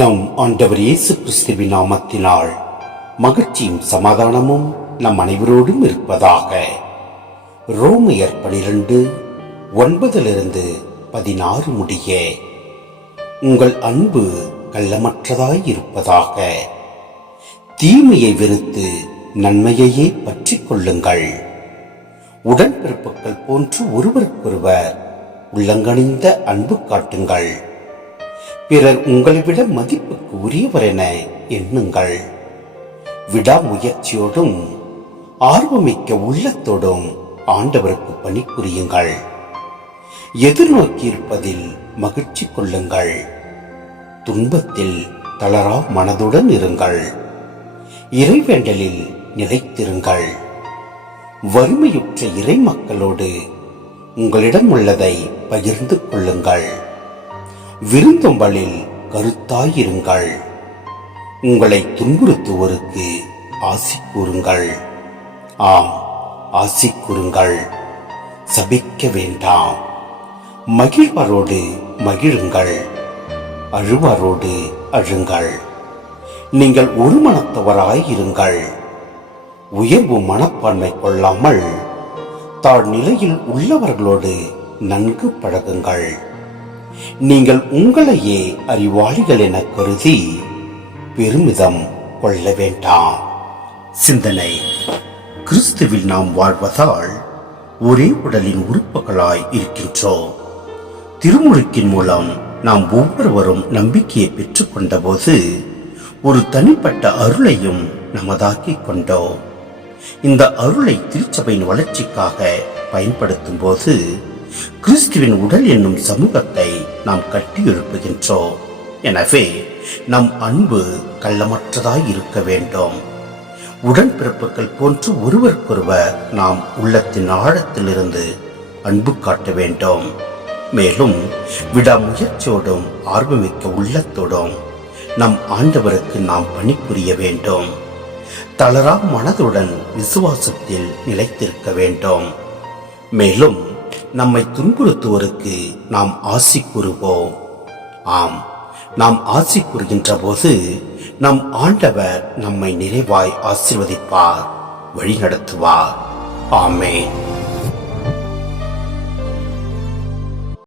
நம் ஆண்டவர் இயேசு கிறிஸ்துவின் நாமத்தினால் மகிழ்ச்சியும் சமாதானமும் நம் அனைவரோடும் இருப்பதாக. ரோமையர் பனிரெண்டு ஒன்பதிலிருந்து பதினாறு முடிய. உங்கள் அன்பு கள்ளமற்றதாய் இருப்பதாக தீமையை வெறுத்து நன்மையையே பற்றி கொள்ளுங்கள். உடன்பிறப்புகள் போன்று ஒருவருக்கொருவர் உள்ளங்கணிந்த அன்பு காட்டுங்கள். பிறர் உங்களை விட மதிப்புக்கு உரியவர் என எண்ணுங்கள். விடாமுயற்சியோடும் ஆர்வமிக்க உள்ளத்தோடும் ஆண்டவருக்கு பணிபுரியுங்கள். எதிர்நோக்கி இருப்பதில் மகிழ்ச்சி கொள்ளுங்கள். துன்பத்தில் தளரா மனதுடன் இருங்கள். இறைவேண்டலில் நிலைத்திருங்கள். வறுமையுற்ற இறை மக்களோடு உங்களிடம் உள்ளதை பகிர்ந்து கொள்ளுங்கள். விருந்தொம்பலில் கருத்தாயிருங்கள். உங்களை துன்புறுத்துவோருக்கு ஆசி கூறுங்கள். ஆம் ஆசி கூறுங்கள். சபிக்க வேண்டாம். மகிழ்வாரோடு மகிழுங்கள். அழுவாரோடு அழுங்கள். நீங்கள் ஒரு மனத்தவராயிருங்கள் உயர்வு மனப்பான்மை கொள்ளாமல் தாழ் நிலையில் உள்ளவர்களோடு நன்கு பழகுங்கள். நீங்கள் உங்களையே அறிவாளிகள் என கருதி பெருமிதம் கொள்ள வேண்டாம். சிந்தனை. கிறிஸ்துவில் நாம் வாழ்வதால் ஒரே உடலின் உறுப்புகளாய் இருக்கின்றோம். திருமுழுக்கின் மூலம் நாம் ஒவ்வொருவரும் நம்பிக்கையை பெற்றுக்கொண்ட போது ஒரு தனிப்பட்ட அருளையும் நமதாக்கிக் கொண்டோம். இந்த அருளை திருச்சபையின் வளர்ச்சிக்காக பயன்படுத்தும் போது கிறிஸ்துவின் உடல் என்னும் சமூகத்தை நாம் கட்டி எழுப்புகின்றோம். எனவே நம் அன்பு கள்ளமற்றதாய் இருக்க வேண்டும். உடன்பிறப்புகள் போன்று ஒருவருக்கொருவர் நாம் உள்ளத்தின் ஆழத்திலிருந்து அன்பு காட்ட வேண்டும். மேலும் விடாமுயற்சியோடும் ஆர்வமிக்க உள்ளத்தோடும் நம் ஆண்டவருக்கு நாம் பணிபுரிய வேண்டும். தளரா மனதுடன் விசுவாசத்தில் நிலைத்திருக்க வேண்டும். மேலும் நம்மை துன்புறுத்துவோருக்கு நாம் ஆசி கூறுவோம். ஆம் நாம் ஆசி கூறுகின்ற போது நம் ஆண்டவர் நம்மை நிறைவாய் ஆசிர்வதிப்பார் வழிநடத்துவார். ஆமே